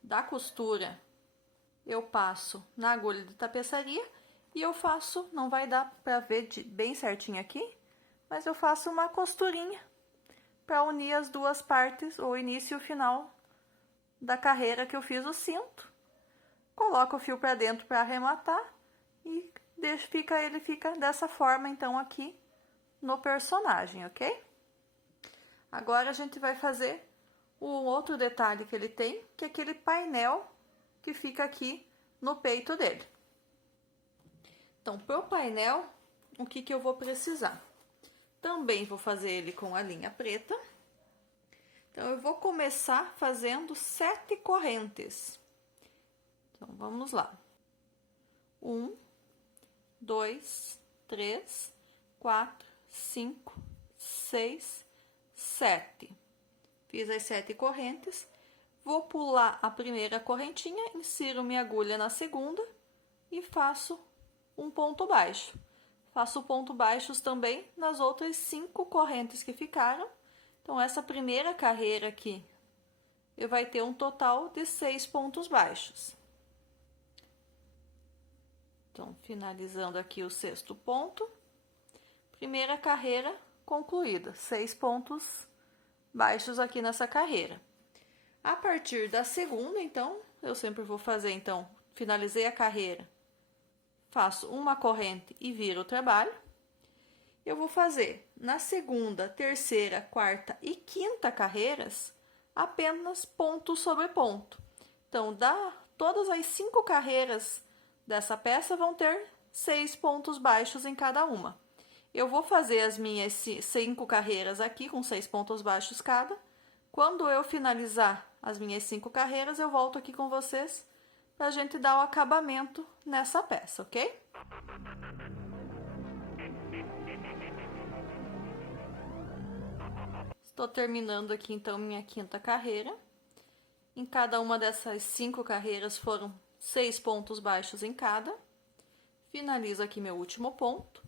da costura, eu passo na agulha de tapeçaria e eu faço, não vai dar para ver bem certinho aqui, mas eu faço uma costurinha para unir as duas partes, o início e o final da carreira que eu fiz o cinto. Coloco o fio para dentro para arrematar e ele fica dessa forma então aqui no personagem, ok? Agora a gente vai fazer o outro detalhe que ele tem, que é aquele painel que fica aqui no peito dele. Então, para o painel, o que eu vou precisar? Também vou fazer ele com a linha preta. Então, eu vou começar fazendo 7 correntes. Então, vamos lá. 1, 2, 3, 4, 5, 6, 7. Fiz as 7 correntes. Vou pular a primeira correntinha, insiro minha agulha na segunda e faço um ponto baixo. Faço ponto baixos também nas outras 5 correntes que ficaram. Então, essa primeira carreira aqui, eu vai ter um total de 6 pontos baixos. Então, finalizando aqui o 6º ponto, primeira carreira concluída, 6 pontos baixos aqui nessa carreira. A partir da segunda, então, eu sempre vou fazer, então, finalizei a carreira, faço uma corrente e viro o trabalho. Eu vou fazer na segunda, terceira, quarta e quinta carreiras apenas ponto sobre ponto. Então, todas as 5 carreiras dessa peça vão ter 6 pontos baixos em cada uma. Eu vou fazer as minhas 5 carreiras aqui com 6 pontos baixos cada. Quando eu finalizar as minhas 5 carreiras, eu volto aqui com vocês para a gente dar o acabamento nessa peça, ok? Estou terminando aqui então minha 5ª carreira. Em cada uma dessas 5 carreiras foram 6 pontos baixos em cada. Finalizo aqui meu último ponto.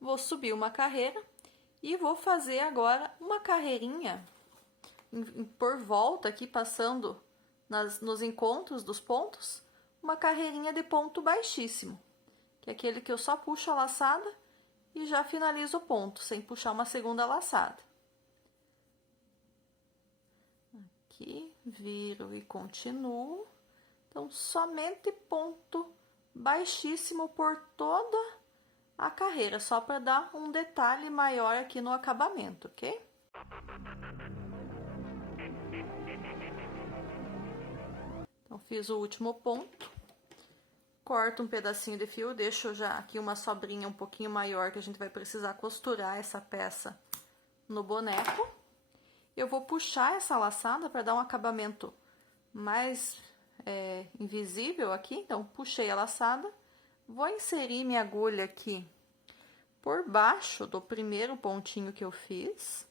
Vou subir uma carreira e vou fazer agora uma carreirinha por volta aqui, passando nos encontros dos pontos, uma carreirinha de ponto baixíssimo, que é aquele que eu só puxo a laçada e já finalizo o ponto, sem puxar uma segunda laçada. Aqui, viro e continuo. Então, somente ponto baixíssimo por toda a carreira, só para dar um detalhe maior aqui no acabamento, ok? Então, fiz o último ponto, corto um pedacinho de fio, deixo já aqui uma sobrinha um pouquinho maior, que a gente vai precisar costurar essa peça no boneco. Eu vou puxar essa laçada para dar um acabamento mais invisível aqui, então puxei a laçada, vou inserir minha agulha aqui por baixo do primeiro pontinho que eu fiz,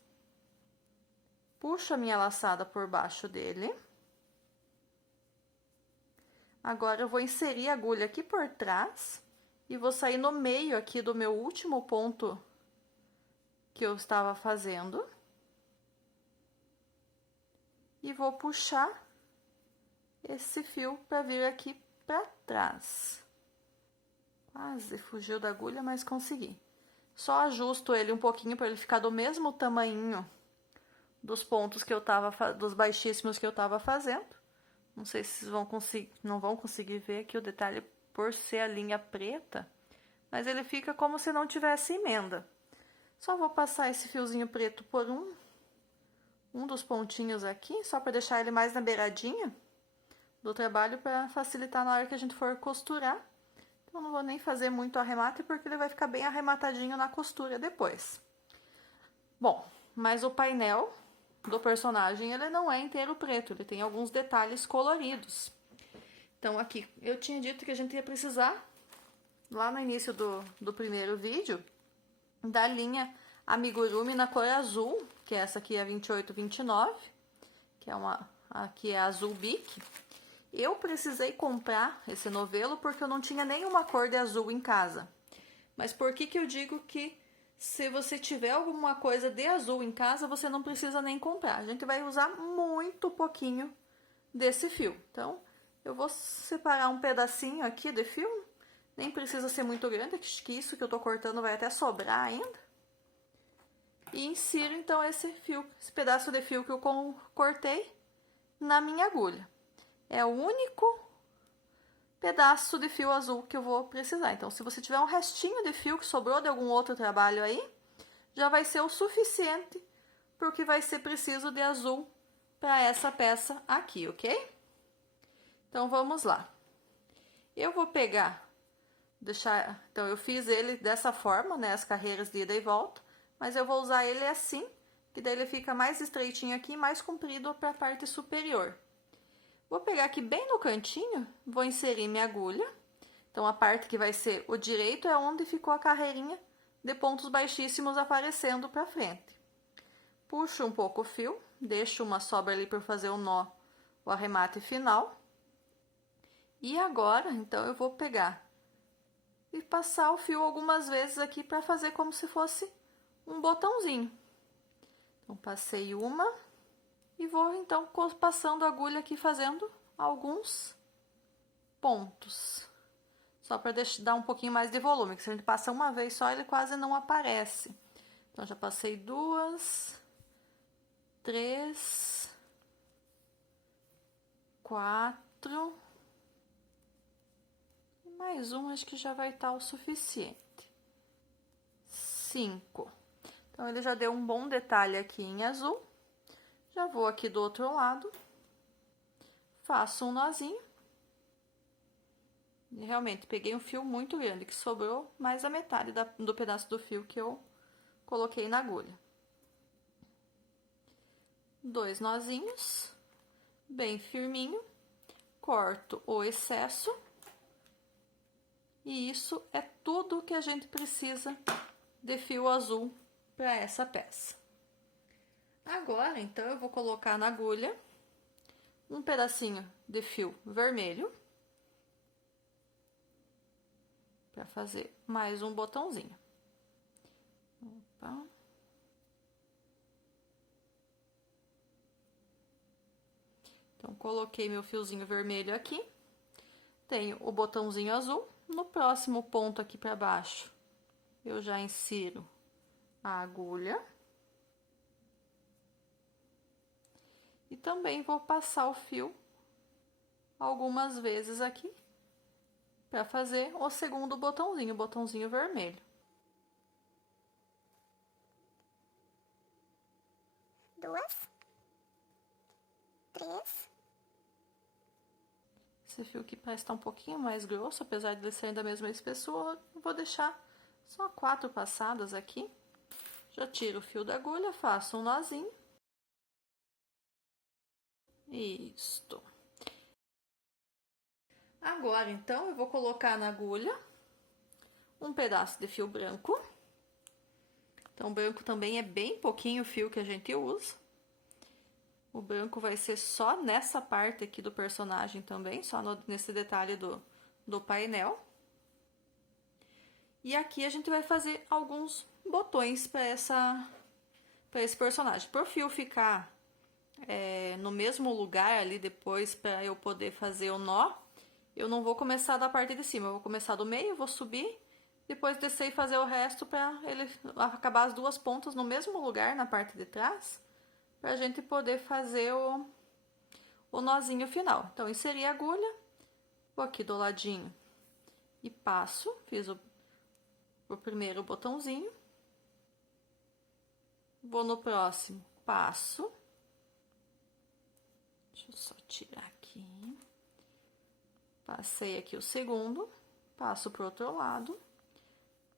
puxo a minha laçada por baixo dele. Agora eu vou inserir a agulha aqui por trás e vou sair no meio aqui do meu último ponto que eu estava fazendo. E vou puxar esse fio para vir aqui para trás. Quase fugiu da agulha, mas consegui. Só ajusto ele um pouquinho para ele ficar do mesmo tamanho dos pontos que eu tava, dos baixíssimos que eu tava fazendo. Não sei se vocês não vão conseguir ver aqui o detalhe por ser a linha preta, mas ele fica como se não tivesse emenda. Só vou passar esse fiozinho preto por um dos pontinhos aqui, só para deixar ele mais na beiradinha do trabalho, para facilitar na hora que a gente for costurar. Então, não vou nem fazer muito arremate, porque ele vai ficar bem arrematadinho na costura depois. Bom, mas o painel do personagem, ele não é inteiro preto, ele tem alguns detalhes coloridos. Então, aqui, eu tinha dito que a gente ia precisar, lá no início do primeiro vídeo, da linha Amigurumi na cor azul, que essa aqui é 2829, que é aqui é azul bique. Eu precisei comprar esse novelo porque eu não tinha nenhuma cor de azul em casa. Mas por que eu digo que se você tiver alguma coisa de azul em casa, você não precisa nem comprar? A gente vai usar muito pouquinho desse fio. Então, eu vou separar um pedacinho aqui de fio. Nem precisa ser muito grande, que isso que eu tô cortando vai até sobrar ainda. E insiro, então, esse pedaço de fio que eu cortei na minha agulha. É o único pedaço de fio azul que eu vou precisar. Então, se você tiver um restinho de fio que sobrou de algum outro trabalho aí, já vai ser o suficiente porque vai ser preciso de azul para essa peça aqui, ok? Então, vamos lá. Eu vou pegar, então eu fiz ele dessa forma, né, as carreiras de ida e volta, mas eu vou usar ele assim, que daí ele fica mais estreitinho aqui, mais comprido para a parte superior. Vou pegar aqui bem no cantinho, vou inserir minha agulha. Então, a parte que vai ser o direito é onde ficou a carreirinha de pontos baixíssimos aparecendo para frente. Puxo um pouco o fio, deixo uma sobra ali para fazer o nó, o arremate final. E agora, então, eu vou pegar e passar o fio algumas vezes aqui para fazer como se fosse um botãozinho. Então, passei uma e vou, então, passando a agulha aqui, fazendo alguns pontos. Só para dar um pouquinho mais de volume, que se a gente passa uma vez só, ele quase não aparece. Então, já passei 2, 3, 4... mais um, acho que já vai estar o suficiente. 5. Então, ele já deu um bom detalhe aqui em azul. Já vou aqui do outro lado. Faço um nozinho. E realmente, peguei um fio muito grande, que sobrou mais a metade do pedaço do fio que eu coloquei na agulha. 2 nozinhos, bem firminho. Corto o excesso. E isso é tudo que a gente precisa de fio azul para essa peça. Agora, então, eu vou colocar na agulha um pedacinho de fio vermelho para fazer mais um botãozinho. Opa. Então, coloquei meu fiozinho vermelho aqui. Tenho o botãozinho azul. No próximo ponto aqui para baixo, eu já insiro a agulha. E também vou passar o fio algumas vezes aqui para fazer o segundo botãozinho, o botãozinho vermelho. 2, 3. Esse fio aqui parece estar um pouquinho mais grosso, apesar de ele ser da mesma espessura, eu vou deixar só 4 passadas aqui. Já tiro o fio da agulha, faço um nozinho. Isto. Agora, então, eu vou colocar na agulha um pedaço de fio branco. Então, o branco também é bem pouquinho o fio que a gente usa. O branco vai ser só nessa parte aqui do personagem também, só nesse detalhe do painel. E aqui a gente vai fazer alguns botões para esse personagem. Para o fio ficar no mesmo lugar ali depois, para eu poder fazer o nó, eu não vou começar da parte de cima, eu vou começar do meio, vou subir, depois descer e fazer o resto para ele acabar as duas pontas no mesmo lugar na parte de trás, para a gente poder fazer o nozinho final. Então, inseri a agulha, vou aqui do ladinho e passo, fiz o primeiro botãozinho, vou no próximo, passo, deixa eu só tirar aqui, passei aqui o segundo, passo pro outro lado,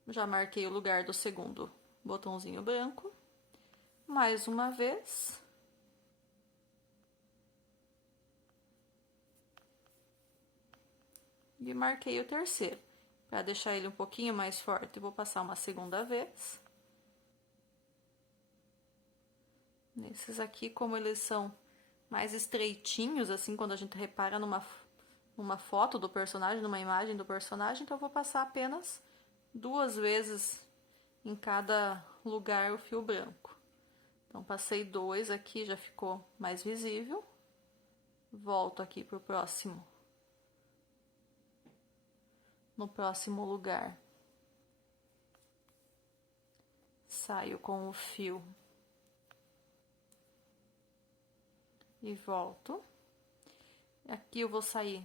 já marquei o lugar do segundo botãozinho branco, mais uma vez. E marquei o terceiro. Para deixar ele um pouquinho mais forte, vou passar uma segunda vez. Nesses aqui, como eles são mais estreitinhos, assim, quando a gente repara numa foto do personagem, numa imagem do personagem, então eu vou passar apenas 2 vezes em cada lugar o fio branco. Então, passei 2 aqui, já ficou mais visível. Volto aqui pro próximo. No próximo lugar. Saio com o fio. E volto. Aqui eu vou sair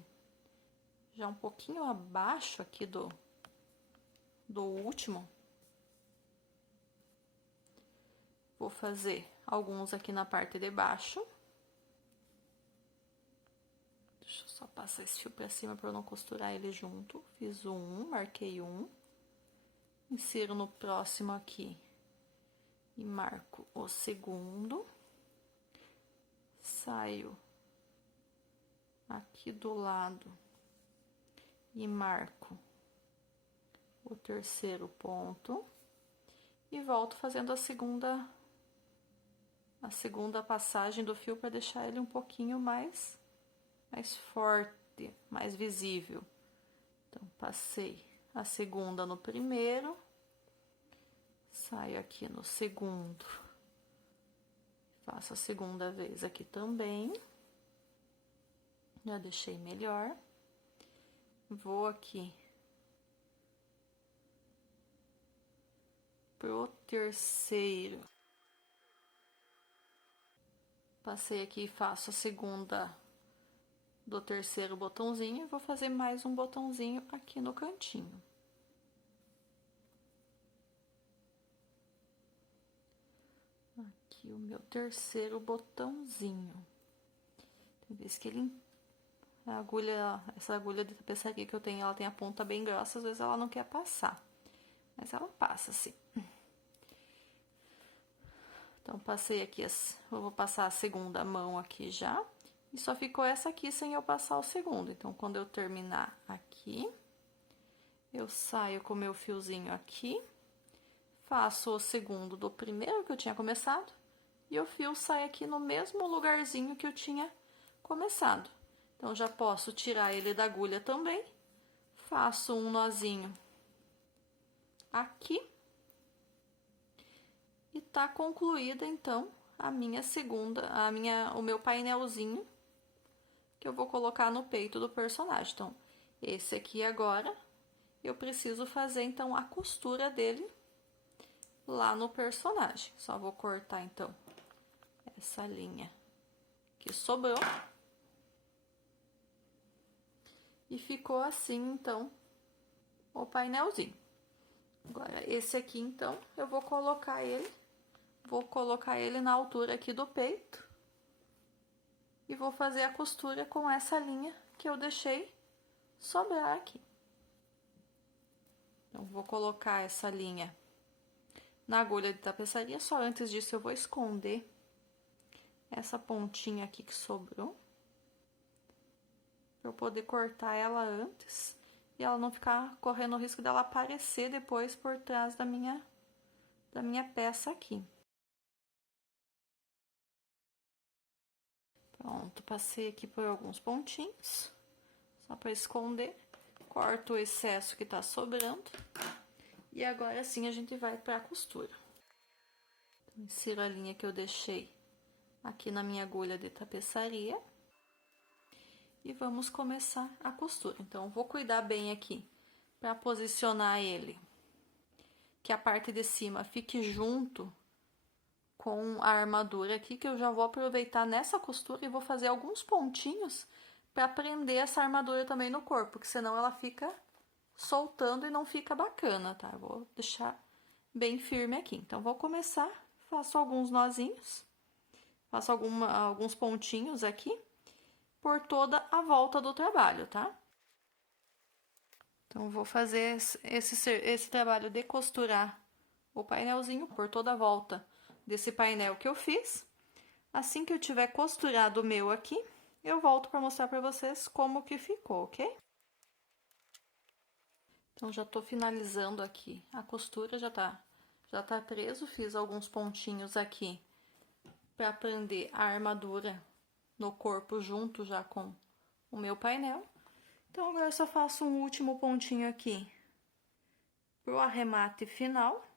já um pouquinho abaixo aqui do último. Vou fazer alguns aqui na parte de baixo. Deixa eu só passar esse fio pra cima pra eu não costurar ele junto. Fiz um, marquei um. Insiro no próximo aqui. E marco o segundo. Saio aqui do lado. E marco o terceiro ponto. E volto fazendo a segunda passagem do fio para deixar ele um pouquinho mais forte, mais visível. Então, passei a segunda no primeiro, saio aqui no segundo, faço a segunda vez aqui também, já deixei melhor, vou aqui pro terceiro. Passei aqui e faço a segunda do terceiro botãozinho e vou fazer mais um botãozinho aqui no cantinho. Aqui o meu terceiro botãozinho. Tem vezes que ele... essa agulha de tapeçaria que eu tenho, ela tem a ponta bem grossa, às vezes ela não quer passar. Mas ela passa, sim. Então, passei aqui, eu vou passar a segunda mão aqui já. E só ficou essa aqui sem eu passar o segundo. Então, quando eu terminar aqui, eu saio com o meu fiozinho aqui. Faço o segundo do primeiro que eu tinha começado. E o fio sai aqui no mesmo lugarzinho que eu tinha começado. Então, já posso tirar ele da agulha também. Faço um nozinho aqui. E tá concluída, então, o meu painelzinho que eu vou colocar no peito do personagem. Então, esse aqui agora, eu preciso fazer, então, a costura dele lá no personagem. Só vou cortar, então, essa linha que sobrou. E ficou assim, então, o painelzinho. Agora, esse aqui, então, eu vou colocar ele na altura aqui do peito. E vou fazer a costura com essa linha que eu deixei sobrar aqui. Então, vou colocar essa linha na agulha de tapeçaria. Só antes disso, eu vou esconder essa pontinha aqui que sobrou. Pra eu poder cortar ela antes. E ela não ficar correndo o risco dela aparecer depois por trás da minha peça aqui. Pronto, passei aqui por alguns pontinhos, só para esconder. Corto o excesso que tá sobrando. E agora sim a gente vai para a costura. Então, insiro a linha que eu deixei aqui na minha agulha de tapeçaria. E vamos começar a costura. Então, vou cuidar bem aqui para posicionar ele, que a parte de cima fique junto com a armadura aqui, que eu já vou aproveitar nessa costura e vou fazer alguns pontinhos para prender essa armadura também no corpo, porque senão ela fica soltando e não fica bacana, tá? Eu vou deixar bem firme aqui. Então, vou começar, faço alguns nozinhos, faço alguns pontinhos aqui por toda a volta do trabalho, tá? Então, vou fazer esse trabalho de costurar o painelzinho por toda a volta desse painel que eu fiz. Assim que eu tiver costurado o meu aqui, eu volto para mostrar para vocês como que ficou, ok? Então, já tô finalizando aqui a costura, já tá preso, fiz alguns pontinhos aqui para prender a armadura no corpo junto já com o meu painel. Então, agora eu só faço um último pontinho aqui pro arremate final.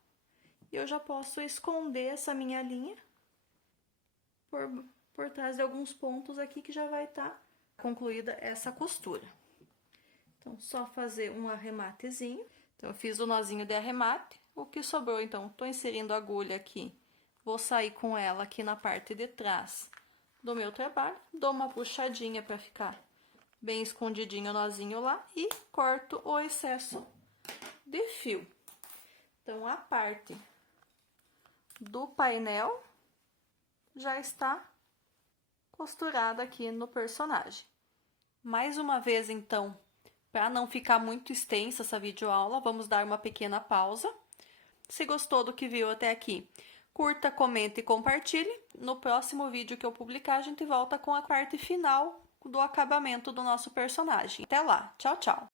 E eu já posso esconder essa minha linha por trás de alguns pontos aqui que já vai estar concluída essa costura. Então, só fazer um arrematezinho. Então, eu fiz o nozinho de arremate. O que sobrou, então, tô inserindo a agulha aqui. Vou sair com ela aqui na parte de trás do meu trabalho. Dou uma puxadinha para ficar bem escondidinho o nozinho lá. E corto o excesso de fio. Então, a parte do painel já está costurada aqui no personagem. Mais uma vez, então, para não ficar muito extensa essa videoaula, vamos dar uma pequena pausa. Se gostou do que viu até aqui, curta, comente e compartilhe. No próximo vídeo que eu publicar, a gente volta com a parte final do acabamento do nosso personagem. Até lá, tchau, tchau!